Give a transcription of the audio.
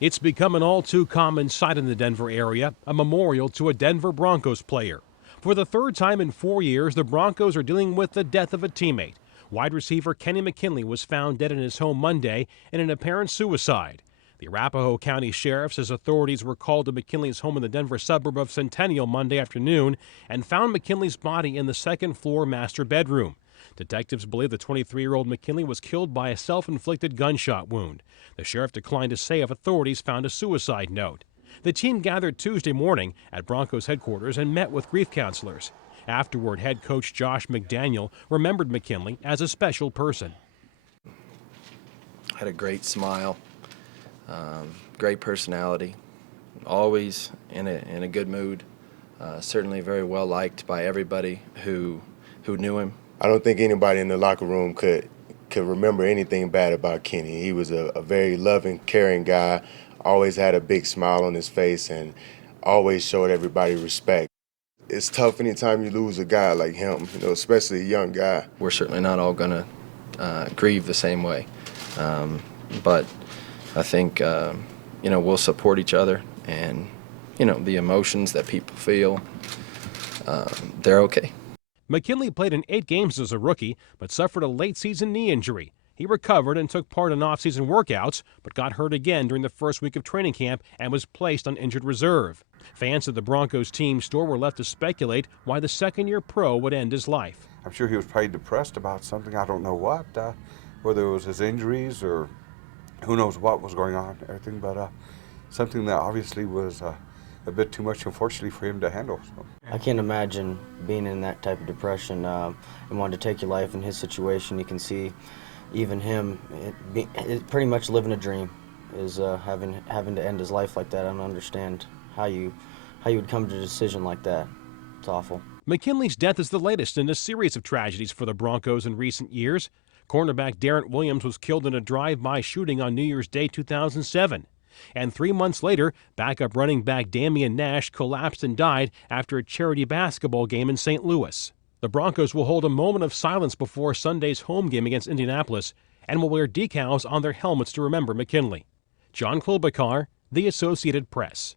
It's become an all-too-common sight in the Denver area, a memorial to a Denver Broncos player. For the third time in 4 years, the Broncos are dealing with the death of a teammate. Wide receiver Kenny McKinley was found dead in his home Monday in an apparent suicide. The Arapaho County Sheriff says authorities were called to McKinley's home in the Denver suburb of CENTENNIAL Monday afternoon and found McKinley's body in the second-floor master bedroom. Detectives believe the 23-year-old McKinley was killed by a self-inflicted gunshot wound. The sheriff declined to say if authorities found a suicide note. The team gathered Tuesday morning at Broncos headquarters and met with grief counselors. Afterward, head coach Josh McDaniels remembered McKinley as a special person. Had a great smile, great personality, always in a good mood. Certainly very well liked by everybody who knew him. I don't think anybody in the locker room could remember anything bad about Kenny. He was a very loving, caring guy, always had a big smile on his face, and always showed everybody respect. It's tough anytime you lose a guy like him, especially a young guy. We're certainly not all going to grieve the same way, but I think we'll support each other, and the emotions that people feel, they're okay. McKinley played in 8 games as a rookie, but suffered a late-season knee injury. He recovered and took part in off-season workouts, but got hurt again during the first week of training camp and was placed on injured reserve. Fans at the Broncos team store were left to speculate why the second-year pro would end his life. I'm sure he was probably depressed about something, I don't know what, whether it was his injuries or who knows what was going on and everything, but something that obviously was a bit too much, unfortunately, for him to handle. So. I can't imagine being in that type of depression and wanting to take your life. In his situation, you can see even him pretty much living a dream, is having to end his life like that. I don't understand how you would come to a decision like that. It's awful. McKinley's death is the latest in a series of tragedies for the Broncos in recent years. Cornerback Darren Williams was killed in a drive-by shooting on New Year's Day 2007. And 3 months later, backup running back Damian Nash collapsed and died after a charity basketball game in St. Louis. The Broncos will hold a moment of silence before Sunday's home game against Indianapolis and will wear decals on their helmets to remember McKinley. John Klobuchar, The Associated Press.